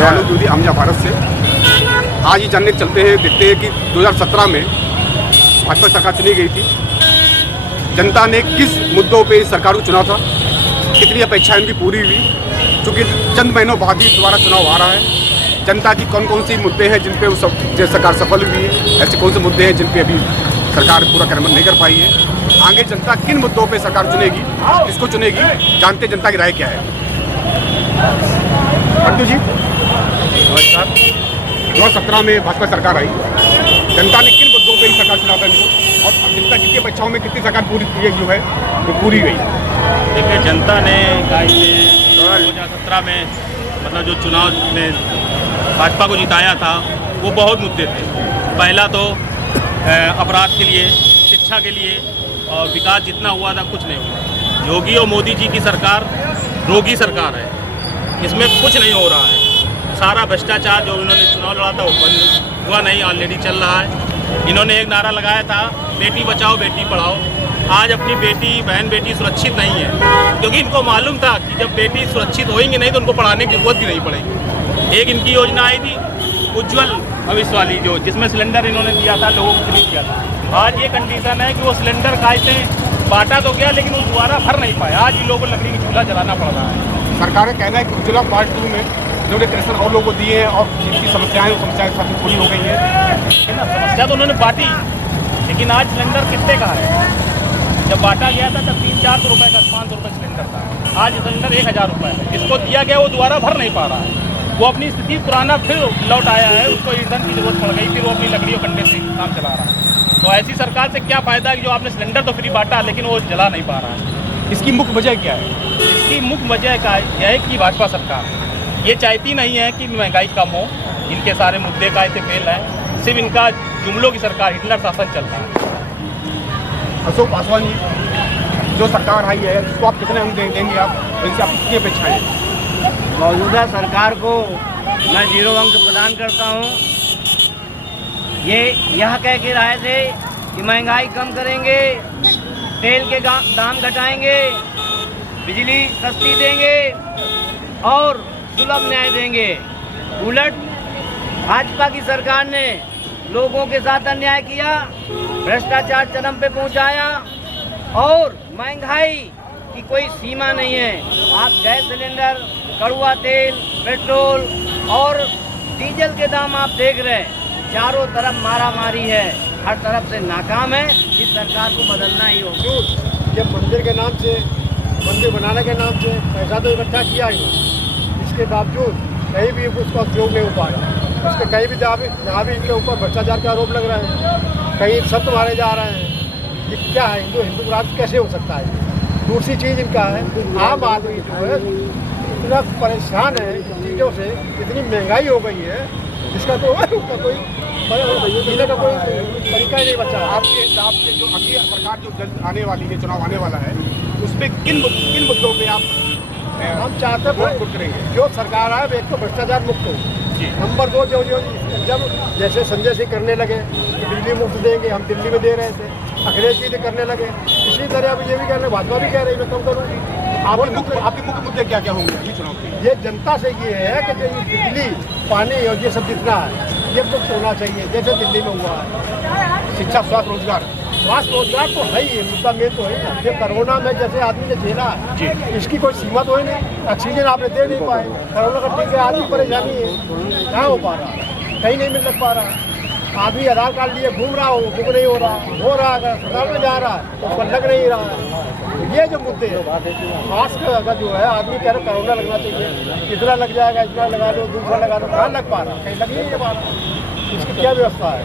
मैं आलोक द्विवेदी आमजा भारत से। आज ये जानने चलते हैं, देखते हैं कि 2017 में भाजपा सरकार चुनी गई थी। जनता ने किस मुद्दों पे सरकार को चुना था, कितनी अपेक्षाएं उनकी पूरी हुई। चूँकि चंद महीनों बाद ही दोबारा चुनाव आ रहा है। जनता की कौन कौन सी मुद्दे हैं जिन पे वो सरकार सफल हुई है, ऐसे कौन से मुद्दे हैं जिन पे अभी सरकार पूरा कार्यान्वयन नहीं कर पाई है। आगे जनता किन मुद्दों पे सरकार चुनेगी, किसको चुनेगी, जानते जनता की राय क्या है। पंतु जी नमस्कार। 2017 में भाजपा सरकार आई, जनता ने किन मुद्दों पे सरकार चुना था इनको, और जनता कितनी अपेक्षाओं में कितनी सरकार पूरी जो है वो पूरी गई। देखिए, जनता ने 2017 में मतलब जो चुनाव में भाजपा को जिताया था वो बहुत मुद्दे थे। पहला तो अपराध के लिए, शिक्षा के लिए, और विकास जितना हुआ था कुछ नहीं हुआ। योगी और मोदी जी की सरकार रोगी सरकार है, इसमें कुछ नहीं हो रहा है। सारा भ्रष्टाचार जो इन्होंने चुनाव लड़ा था वो बंद हुआ नहीं, ऑलरेडी चल रहा है। इन्होंने एक नारा लगाया था, बेटी बचाओ बेटी पढ़ाओ। आज अपनी बेटी बहन बेटी सुरक्षित नहीं है, क्योंकि इनको मालूम था कि जब बेटी सुरक्षित होएंगी नहीं तो उनको पढ़ाने की जरूरत भी नहीं पड़ेगी। एक इनकी योजना आई थी उज्ज्वल भविष्य वाली, जो जिसमें सिलेंडर इन्होंने दिया था, लोगों को फ्री दिया था। आज ये कंडीशन है कि वो सिलेंडर कायदे बांटा तो गया, लेकिन वो दोबारा भर नहीं पाया। आज भी लोगों को लकड़ी की चूल्हा जलाना पड़ रहा है। सरकार का कहना है कि उज्ज्वला पार्ट 2 में इन्होंने कनेक्शन और लोगों को दिए हैं और जिनकी समस्याएं काफ़ी पूरी हो गई है। ना समस्या तो उन्होंने बांटी, लेकिन आज सिलेंडर कितने का है? जब बांटा गया था तब 300-400 रुपये का 500 रुपये सिलेंडर था। आज सिलेंडर 1000 रुपये है। जिसको दिया गया वो दोबारा भर नहीं पा रहा है। वो अपनी स्थिति पुराना फिर लौट आया है, उसको ईंधन की जरूरत पड़ गई, फिर वो अपनी लकड़ी और कंडे से काम चला रहा है। तो ऐसी सरकार से क्या फ़ायदा कि जो आपने सिलेंडर तो फ्री बांटा लेकिन वो जला नहीं पा रहा है। इसकी मुख्य वजह क्या है? इसकी मुख्य वजह का यह है कि भाजपा सरकार ये चाहती नहीं है कि महंगाई कम हो। इनके सारे मुद्दे का ऐसे फेल है, सिर्फ इनका जुमलों की सरकार, हिटलर शासन चल रहा है। अशोक पासवान जी, जो सरकार आई है उसको आप कितने अंक देंगे, आप इनसे आप कितनी अपेक्षाएं हैं? मौजूदा सरकार को मैं 0 अंक प्रदान करता हूँ। ये यह कह के रहे थे कि महंगाई कम करेंगे, तेल के दाम घटाएंगे, बिजली सस्ती देंगे और सुलभ न्याय देंगे। उलट भाजपा की सरकार ने लोगों के साथ अन्याय किया, भ्रष्टाचार चरम पे पहुंचाया और महंगाई की कोई सीमा नहीं है। आप गैस सिलेंडर, कड़वा तेल, पेट्रोल और डीजल के दाम आप देख रहे हैं, चारों तरफ मारामारी है, हर तरफ से नाकाम है। इस सरकार को बदलना ही होगा। जब मंदिर के नाम से, मंदिर बनाने के नाम से पैसा तो इकट्ठा किया ही, इसके बावजूद कहीं भी उसका उपयोग नहीं हो पा रहा। उसके कहीं भी जहाँ भी इनके ऊपर भ्रष्टाचार का आरोप लग रहा है, कहीं संत मारे जा रहे हैं। ये क्या है? हिंदू राज्य कैसे हो सकता है? दूसरी चीज़ इनका है, आम आदमी जो है इतना परेशान है इन चीज़ों से, इतनी महंगाई हो गई है जिसका तो उसका कोई जीने का कोई तरीका ही नहीं बचा। आपके हिसाब से जो अगली सरकार जो जल्द आने वाली है, चुनाव आने वाला है, उस पर किन मुद्दों पे आप हम चाहते हैं करेंगे? जो सरकार आए एक तो भ्रष्टाचार मुक्त हो, नंबर 2 जो जब जैसे संजय सिंह करने लगे कि बिजली मुफ्त देंगे, हम दिल्ली में दे रहे थे, अखिलेश जी करने लगे, इसी तरह अब ये भी कह रहे, भाजपा भी कह रही मैं कम करूँगी। आपके मुख्य मुद्दे क्या क्या होंगे अगली चुनाव के? ये जनता से ये है कि बिजली, पानी और ये सब जितना है ये मुफ्त होना चाहिए, जैसे दिल्ली में हुआ है। शिक्षा, स्वास्थ्य, रोजगार। स्वास्थ्य रोजगार तो है ही, मुद्दा में तो है। ये कोरोना में जैसे आदमी ने झेला, इसकी कोई सीमा तो है नहीं। ऑक्सीजन आपने दे नहीं पाए, कोरोना का टीके आदमी परेशानी है, क्या हो पा रहा, कहीं नहीं मिल पा रहा। आदमी आधार कार्ड लिए घूम रहा हो, बुक नहीं हो रहा, अगर अस्पताल में जा रहा है तो उसको लग नहीं रहा है। ये जो मुद्दे हैं, मास्क अगर जो है आदमी कह रहे कोरोना लगना चाहिए, इतना लग जाएगा, इतना लगा लो, दूसरा लगा लो, कहाँ लग पा रहा, कहीं लग नहीं पा रहा। इसकी क्या व्यवस्था है?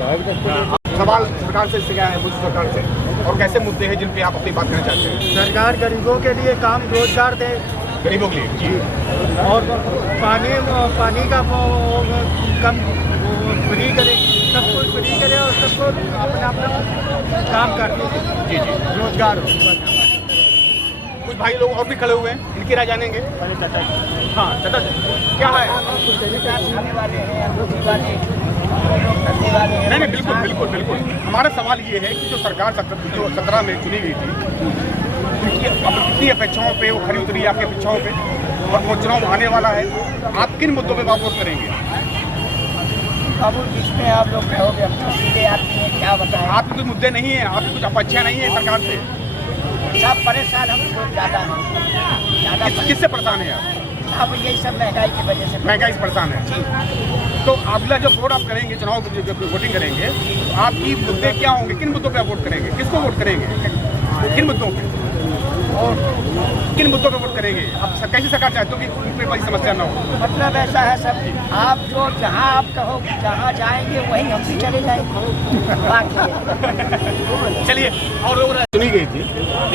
सवाल सरकार से क्या है, मोदी सरकार से, और कैसे मुद्दे हैं जिन पे आप अपनी बात करना चाहते हैं? सरकार गरीबों के लिए काम रोजगार दे, गरीबों के लिए जी, और पानी का कम फ्री करे, सब कुछ फ्री करे और सबको अपना काम करने जी रोजगार हो। कुछ भाई लोग और भी खड़े हुए हैं, इनकी राय जानेंगे। हाँ चाचा क्या है? नहीं बिल्कुल बिल्कुल बिल्कुल। हमारा सवाल ये है कि जो सरकार 17 में चुनी गई थी, कितनी अपेक्षाओं पे वो खरी उतरी, आपकी अपेक्षाओं पे? और वो चुनाव आने वाला है, आप किन मुद्दों पे वोट करेंगे? बाबू जिसमें आप लोग कहोगे, हम तो सीधे आदमी हैं, क्या बताएं। आपके कुछ मुद्दे नहीं है, आपकी कुछ अपेक्षा नहीं है सरकार से? सब परेशान, हम लोग ज़्यादा हैं, ज़्यादा किससे परेशान है आप? अब यही सब महंगाई की वजह से महंगाई से परेशान है। तो अगला जब वोट आप करेंगे, चुनाव जब वोटिंग करेंगे, तो आपकी मुद्दे क्या होंगे? किन मुद्दों पे आप वोट करेंगे? किसको वोट करेंगे? किन मुद्दों पे? और किन मुद्दों पे वोट करेंगे? आप कैसी सरकार चाहते हो कि उन पे कोई समस्या ना हो? मतलब ऐसा है सब, आप जो जहाँ आप कहो जहाँ जाएंगे वहीं हम भी चले जाएंगे। बाकी चलिए, और लोग चुनी गई थी,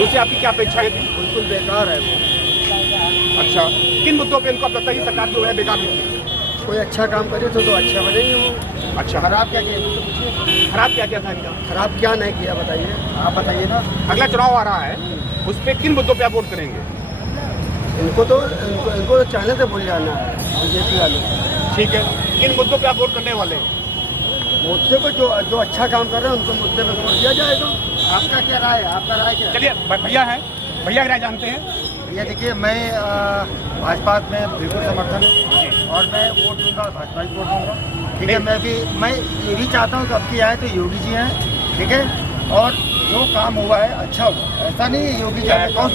उससे आपकी क्या अपेक्षाएं थी? बिल्कुल बेकार है वो। अच्छा, किन मुद्दों पे इनको अब लगता है कि सरकार जो है बेकार है? कोई अच्छा काम करे तो अच्छा बनेगी वो। अच्छा, खराब क्या किया? खराब क्या क्या था इनका? खराब क्या नहीं किया बताइए, आप बताइए ना। अगला चुनाव आ रहा है, उस पर किन मुद्दों पे आप वोट करेंगे? इनको तो चाइना से भूल जाना है बीजेपी वाले। ठीक है, किन मुद्दों पे आप वोट करने वाले हैं? मुद्दे पे जो अच्छा काम कर रहे हैं उनको मुद्दे पे वोट दिया जाएगा। आपका क्या राय है? आपका राय क्या? चलिए, भैया हैं, भैया की राय जानते हैं। ये देखिए, मैं भाजपा में बिल्कुल समर्थन हूँ और मैं वोट दूंगा, भाजपा ही वोट दूंगा। ठीक है, मैं ये भी चाहता हूँ कि अब की आए तो योगी जी हैं, ठीक है, और जो काम हुआ है अच्छा हुआ, ऐसा नहीं है योगी जी। कौन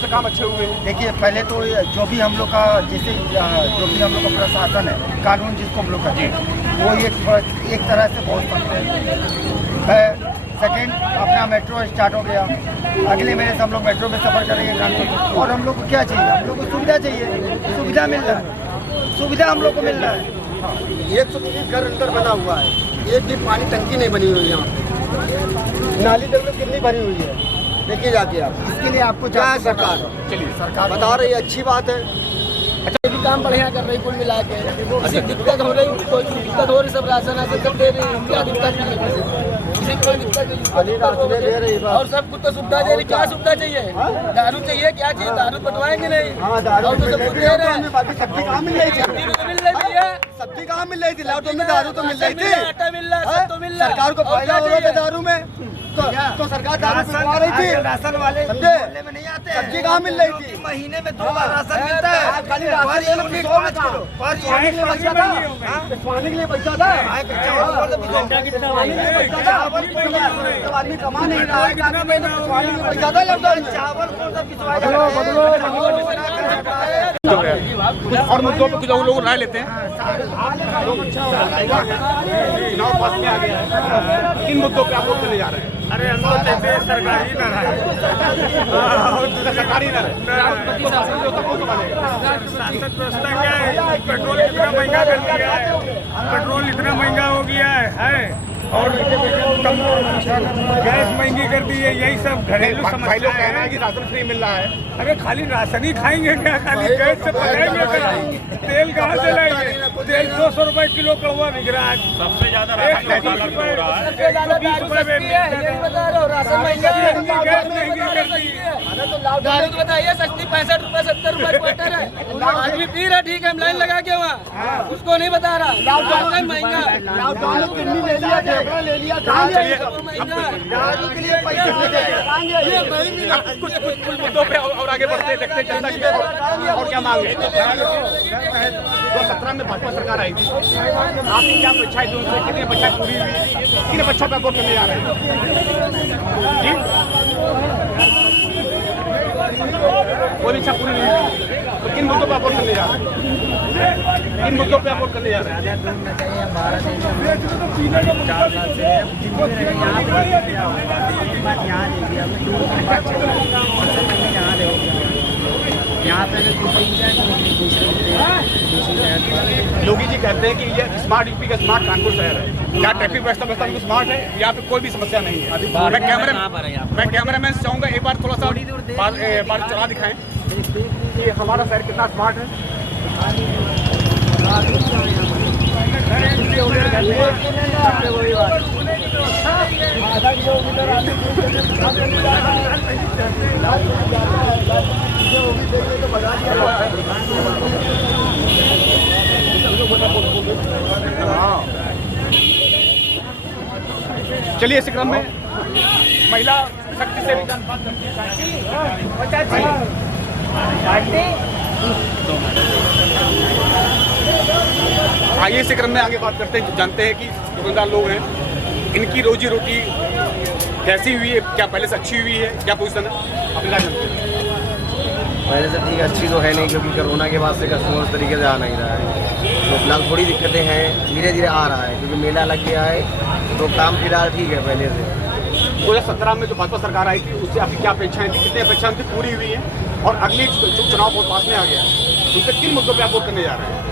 से काम अच्छे हुए हैं? देखिए, पहले तो जो भी हम लोग का जैसे जो भी हम लोग का प्रशासन है, कानून जिसको हम लोग कहते हैं, वो एक तरह से बहुत सख्त है। सेकेंड, अपना मेट्रो स्टार्ट हो गया, अगले महीने से हम लोग मेट्रो में सफ़र करेंगे कानपुर। और हम लोग को क्या चाहिए? हम लोग को सुविधा चाहिए, सुविधा मिल रहा है, सुविधा हम लोग को मिल रहा है। 130 घर अंदर बना हुआ है, एक भी पानी टंकी नहीं बनी हुई यहाँ पे। नाली तक में कितनी भरी हुई है, देखिए जाके आप। इसके लिए आपको क्या है? सरकार, चलिए सरकार बता रही है, अच्छी बात है। अच्छा भी काम बढ़िया कर रही, कुल मिला के किसी दिक्कत हो रही, कोई दिक्कत हो रही, सब राशन सब दे रही, क्या दिक्कत नहीं है, किसी कोई दिक्कत नहीं, दे रही और सब कुछ तो सुविधा दे रही। क्या सुविधा चाहिए? दारू चाहिए, क्या चाहिए? दारू बटवाएंगे नहीं, हाँ, दारू और तो सब कुछ दे रहे हैं। बाकी सब्जी कहाँ मिल रही थी? सब्जी भी तो मिल रही है, सब्जी कहाँ मिल रही थी? लॉकडाउन में दारू तो मिल रही थी, आटा मिल रहा है, सब तो मिल रहा है। सरकार को फायदा हो रहा था दारू में, तो सरकार दारू पिलवा रही थी। राशन वाले समझे? में नहीं आते, सब्जी कहाँ मिल रही थी? महीने में 2 बार राशन मिलता है। खाली राशन के लिए पैसा था, पानी के लिए पैसा था, आदमी कमा नहीं रहा है, पानी के लिए पैसा था लॉकडाउन में। और मुद्दों पे कुछ लोग राय लेते हैं। चुनाव पास में आ गया है, किन मुद्दों पे आप वोट करने जा रहे हैं? अरे हम लोग कहते हैं सरकार ही ना रहे, सरकारी ना रहे, शासन व्यवस्था क्या है? पेट्रोल कितना महंगा कर दिया है, पेट्रोल इतना महंगा हो गया है और गैस महंगी कर दी है, यही सब घरेलू समस्या है कि राशन फ्री मिल रहा है। अरे खाली राशन ही खाएंगे क्या? खाली गैस से पकाएंगे क्या? तेल कहाँ से लाएंगे? तेल 200 रुपए किलो कौवा बिक रहा है, सबसे ज्यादा 120 रुपए, 120 रुपए राशन महंगा है, गैस महंगी कर दी। दारू तो बताइए सस्ती 65 रुपए 70 रुपए क्वार्टर है, आदमी पी रहा, ठीक है, हम लाइन लगा के वहाँ, उसको नहीं बता रहा राशन महंगा है। लॉकडाउन में किन्नी ले लिया था, ले लिया था, दारू के लिए पैसे कुछ मुद्दों पे और आगे बढ़ते हैं, देखते हैं जनता की और क्या मांगे। 2017 में भाजपा सरकार आई थी, आपकी क्या अपेक्षाएं थी उनसे? कितनी अपेक्षाएं पूरी हुई? किन अपेक्षाओं पे वोट करने जा रहे हैं जी? कोई इच्छा पूरी नहीं हुई, तो किन मुद्दों पे वोट करने जा रहे हैं? किन मुद्दों पे वोट करने जा रहे हैं? योगी जी कहते हैं कि ये स्मार्ट यूपी का स्मार्ट कानपुर शहर है। क्या ट्रैफिक व्यवस्था में स्मार्ट है? यहाँ पे कोई भी समस्या नहीं है। मैं कैमरामैन से चाहूँगा एक बार थोड़ा सा बार चला दिखाएं कि हमारा शहर कितना स्मार्ट है। चलिए, इस क्रम में महिला शक्ति से आइए इसी क्रम में आगे बात करते हैं, जानते हैं कि दुकानदार लोग हैं, इनकी रोजी रोटी कैसी हुई है, क्या पहले से अच्छी हुई है, क्या पोजीशन है, अपनी राय जानते हैं। पहले से ठीक अच्छी तो है नहीं, क्योंकि कोरोना के बाद से कस्टमर उस तरीके से आ नहीं रहा है, तो फिलहाल थोड़ी दिक्कतें हैं, धीरे धीरे आ रहा है क्योंकि मेला लग गया है, तो काम फिलहाल ठीक है पहले से। 2017 में जो भाजपा सरकार आई थी उससे आपकी क्या अपेक्षाएं थी, कितनी अपेक्षाएं थी पूरी हुई हैं, और अगले जो चुनाव बहुत पास में आ गया है उन पर किन मुद्दों पर आप वोट करने जा रहे हैं।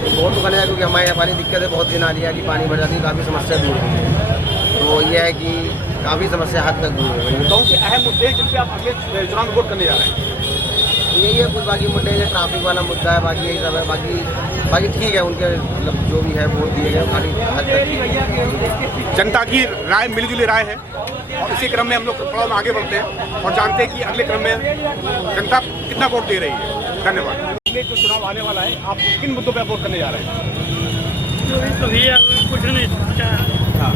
बहुत तो करने, क्योंकि हमारे पानी दिक्कत है, बहुत दिन आ रही है कि पानी बढ़ जाती है, काफ़ी समस्या दूर हुई है, तो ये है कि काफ़ी समस्या हद तक दूर है। कौन से अहम मुद्दे हैं जिन पे आप अगले चुनाव में वोट करने जा रहे हैं। यही है कुछ बाकी मुद्दे, जो ट्रैफिक वाला मुद्दा है, बाकी यही सब है, बाकी ठीक है, उनके मतलब जो भी है वोट दिए गए काफ़ी हद तक। जनता की राय मिलीजुली राय है, और इसी क्रम में हम लोग थोड़ा में आगे बढ़ते हैं और जानते हैं कि अगले क्रम में जनता कितना वोट दे रही है। धन्यवाद। अगले जो चुनाव आने वाला है, आप किन मुद्दों पर वोट करने जा रहे हैं। जो भी कुछ नहीं सोचा, हाँ,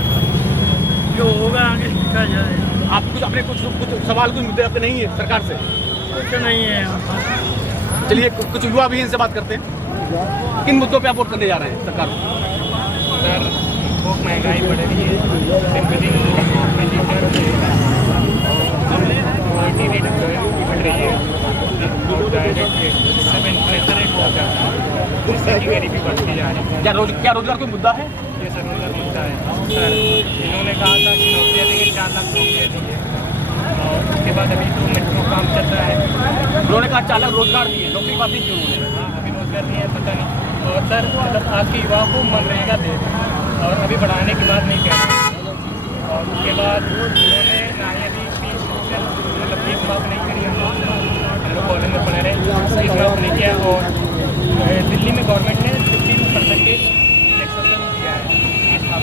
जो होगा आगे देखा जाए। आप कुछ अपने कुछ सवाल, कुछ मुद्दे आपके नहीं है सरकार से। कुछ नहीं है। चलिए कुछ युवा भी इनसे बात करते हैं, किन मुद्दों पे आप वोट करने जा रहे हैं सरकार को। सर बहुत महंगाई बढ़ रही है, दिन ब दिन क्वालिटी रेट बढ़ रही है, डायरेक्ट रेट, सब इन्फ्लेशन रेट हो जाता है, जिससे कि गरीबी बढ़ती जा रही है। क्या रोजगार कोई मुद्दा है। ये सर रोजगार मुद्दा है। सर इन्होंने कहा था कि नौकरियाँ देंगे, 4 लाख नौकरियाँ दी है, और उसके बाद अभी तो मेट्रो काम चल रहा है। उन्होंने कहा 4 लाख रोजगार दिए, नौकरी बात नहीं की उन्होंने। हाँ, अभी रोजगार नहीं है, पता नहीं। और सर मतलब आज के युवाओं को मनरेगा दे, और अभी बढ़ाने की बात नहीं कह रहे, और उसके बाद उन्होंने ना ही अभी मतलब फीस माफ नहीं करी, हम लोग कॉलेज में पढ़े रहे, फीस माफ नहीं किया, और दिल्ली में गवर्नमेंट ने 15% रिलैक्सेशन दिया है फीस माफ,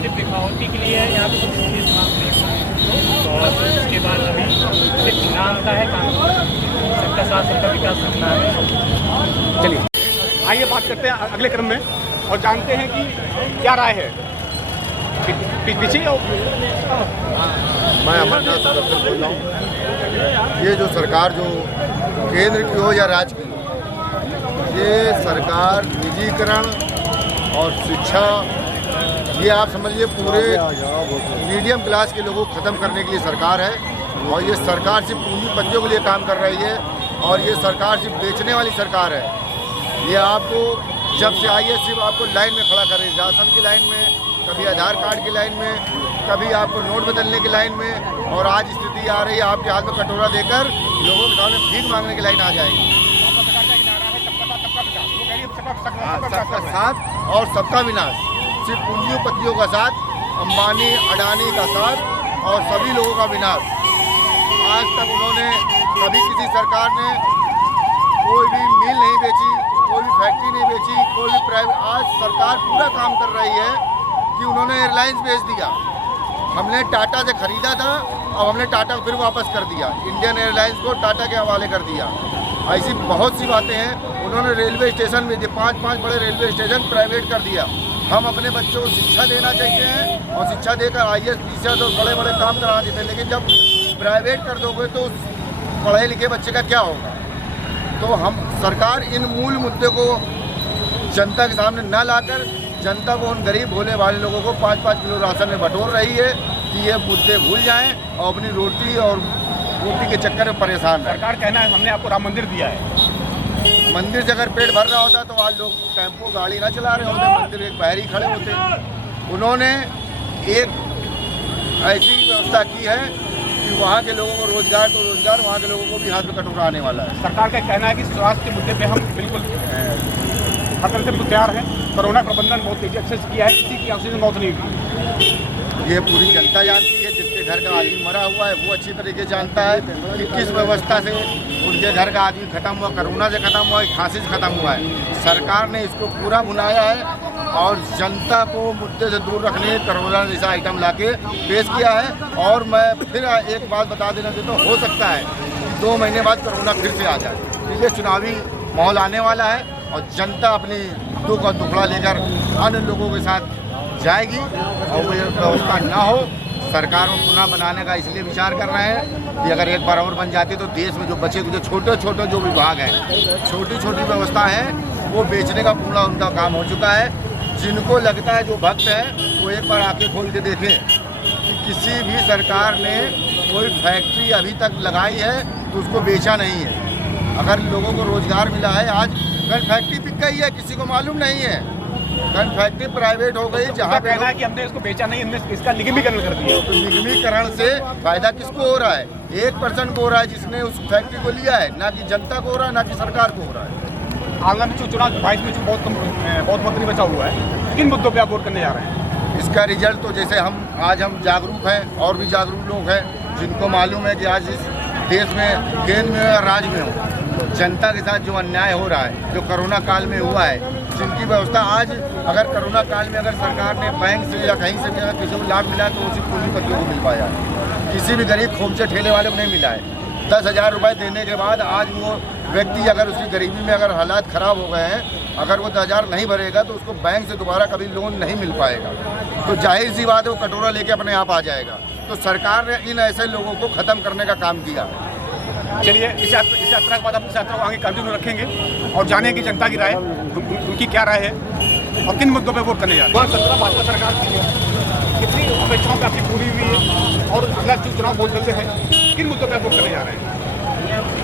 सिर्फ दिखावटी के लिए है, यहाँ पर कुछ फीस माफ नहीं हुआ है। और उसके बाद अभी सिर्फ नाम का है काम, सबका साथ सबका विकास करना है। चलिए आइए बात करते हैं अगले क्रम में और जानते हैं कि क्या राय है। पीछे मैं अमरनाथ सुदर्शन बोल रहा हूँ। ये जो सरकार जो केंद्र की हो या राज्य की हो, ये सरकार निजीकरण और शिक्षा, ये आप समझिए पूरे मीडियम क्लास के लोगों को ख़त्म करने के लिए सरकार है, और ये सरकार सिर्फ पूंजीपतियों के लिए काम कर रही है, और ये सरकार सिर्फ बेचने वाली सरकार है। ये आपको जब से आई है सिर्फ आपको लाइन में खड़ा कर रही है, राशन की लाइन में, कभी आधार कार्ड की लाइन में, कभी आपको नोट बदलने की लाइन में, और आज स्थिति आ रही है आपके हाथ में कटोरा देकर लोगों के सामने भीख मांगने की लाइन आ जाएगी। सबका साथ और सबका विनाश, सिर्फ पूंजीपतियों का साथ, अंबानी अडानी का साथ और सभी लोगों का विनाश। आज तक उन्होंने कभी किसी सरकार ने कोई भी मिल नहीं बेची, कोई भी फैक्ट्री नहीं बेची, कोई भी प्राइवेट। आज सरकार पूरा काम कर रही है कि उन्होंने एयरलाइंस बेच दिया, हमने टाटा से ख़रीदा था, अब हमने टाटा को फिर वापस कर दिया, इंडियन एयरलाइंस को टाटा के हवाले कर दिया। ऐसी बहुत सी बातें हैं। उन्होंने रेलवे स्टेशन भी 5 बड़े रेलवे स्टेशन प्राइवेट कर दिया। हम अपने बच्चों को शिक्षा देना चाहते हैं और शिक्षा देकर IAS PCS और बड़े बड़े काम करा देते हैं, लेकिन जब प्राइवेट कर दोगे तो पढ़े लिखे बच्चे का क्या होगा। तो हम सरकार इन मूल मुद्दे को जनता के सामने न लाकर जनता को, उन गरीब भोले वाले लोगों को 5-5 किलो राशन में बटोर रही है कि ये मुद्दे भूल जाएं और अपनी रोटी के चक्कर में परेशान रहे। सरकार कहना है हमने आपको राम मंदिर दिया है। मंदिर से अगर पेट भर रहा होता तो आज लोग टेम्पो गाड़ी ना चला रहे होते, मंदिर एक बाहर ही खड़े होते। उन्होंने एक ऐसी व्यवस्था की है कि वहाँ के लोगों को रोजगार तो रोजगार, वहाँ के लोगों को भी हाथ में कटोरा आने वाला है। सरकार का कहना है कि स्वास्थ्य के मुद्दे पे हम बिल्कुल हर तरह से तैयार हैं। कोरोना प्रबंधन बहुत तेजी से किया है, किसी की ऑक्सीजन मौत नहीं हुई। ये पूरी जनता जानती है, जिसके घर का आदमी मरा हुआ है वो अच्छी तरीके से जानता है कि किस व्यवस्था से उनके घर का आदमी खत्म हुआ, कोरोना से खत्म हुआ, खांसी से खत्म हुआ है। सरकार ने इसको पूरा भुनाया है और जनता को मुद्दे से दूर रखने कोरोना जैसा आइटम लाके पेश किया है। और मैं फिर एक बात बता देना चाहता हूँ, हो सकता है कि 2 महीने बाद कोरोना फिर से आ जाए, क्योंकि चुनावी माहौल आने वाला है और जनता अपनी दुख और दुखड़ा लेकर अन्य लोगों के साथ जाएगी और वो व्यवस्था ना हो। सरकार को पुनः बनाने का इसलिए विचार कर रहे हैं कि अगर एक बार और बन जाती तो देश में जो बचे जो छोटे छोटे जो विभाग हैं, छोटी छोटी व्यवस्था है, वो बेचने का पूरा उनका काम हो चुका है। जिनको लगता है, जो भक्त है, वो एक बार आंखें खोल के देखें कि किसी भी सरकार ने कोई फैक्ट्री अभी तक लगाई है तो उसको बेचा नहीं है। अगर लोगों को रोजगार मिला है, आज कल फैक्ट्री बिक गई है, किसी को मालूम नहीं है, कल फैक्ट्री प्राइवेट हो गई। जहाँ पे कहना है कि हमने इसको बेचा नहीं, हमने इसका निगमीकरण कर दिया। तो निगमीकरण से फायदा किसको हो रहा है? 1% को हो रहा है जिसने उस फैक्ट्री को लिया है, ना कि जनता को हो रहा है, ना कि सरकार को हो रहा है। आगामी चुनाव 22 में बहुत वक्त नहीं बचा हुआ है, किन मुद्दों पे आप वोट करने जा रहे हैं? इसका रिजल्ट तो जैसे आज हम जागरूक हैं, और भी जागरूक लोग हैं जिनको मालूम है कि आज इस देश में केंद्र में और राज्य में हो, जनता के साथ जो अन्याय हो रहा है, जो कोरोना काल में हुआ है, जिनकी व्यवस्था आज अगर कोरोना काल में अगर सरकार ने बैंक से या कहीं से भी अगर किसी को लाभ मिला है तो उसी पूंजीपतियों को मिल पाया है। किसी भी गरीब खोमचे ठेले वाले को नहीं मिला है। 10,000 रुपये देने के बाद आज वो व्यक्ति अगर उसकी गरीबी में अगर हालात ख़राब हो गए हैं, अगर वो 10,000 नहीं भरेगा तो उसको बैंक से दोबारा कभी लोन नहीं मिल पाएगा। तो जाहिर सी बात है, वो कटोरा लेके अपने आप आ जाएगा। तो सरकार ने इन ऐसे लोगों को ख़त्म करने का काम किया। चलिए, इस यात्रा के बाद हम इस यात्रा को आगे कंटिन्यू रखेंगे और जाने की जनता की राय, उनकी क्या राय है और किन मुद्दों पे वोट करने जा रहे हैं। 2017 भाजपा सरकार कितनी अपेक्षाओं पे आपकी पूरी हुई है और अगला चुनाव बहुत जल्द है, किन मुद्दों पे वोट करने जा रहे हैं?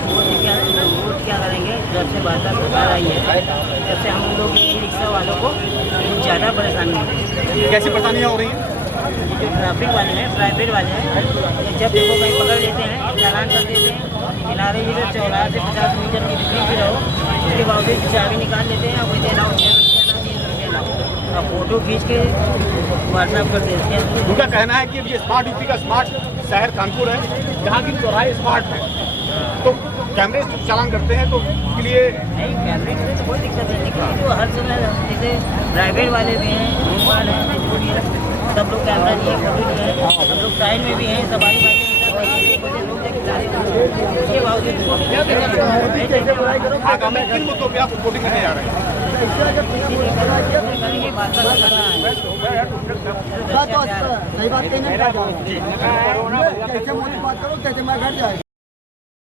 वोट क्या करेंगे? जब से भाजपा सरकार आई है, जब से हम लोग ई रिक्शा वालों को ज़्यादा परेशानी हो रही है। कैसी परेशानियाँ हो रही हैं? जो ट्रैफिक वाले हैं, प्राइवेट वाले हैं, जब देखो कहीं पकड़ लेते हैं, चालान कर देते हैं। किनारे जी में 54 से 50 मीटर की स्पीड भी रहो, उसके बावजूद चाबी निकाल लेते हैं और कहते हैं लाओ 6 रुपया लाओ, 3 रुपया लाओ, और फोटो खींच के व्हाट्सएप कर देते हैं। उनका कहना है कि ये स्मार्ट यूपी का स्मार्ट शहर कानपुर है, जहाँ की चौराहे स्मार्ट है, तो कैमरे चालान करते हैं तो उसके लिए नहीं, कैमरे की तो कोई दिक्कत नहीं, लेकिन जो हर समय जैसे प्राइवेट वाले भी हैं, होमगार्ड हैं, जो भी है, सब लोग कैमरा लिए, फोटो लिए हैं, सब लोग साइड में भी हैं, सवारी वाले हैं, उसके बावजूद आगामी किन मुद्दों पे आप वोटिंग करने जा रहे हैं? करेंगे भाजपा सही बात कही नहीं, कैसे मोदी बात करो, कैसे मैं घर जाए।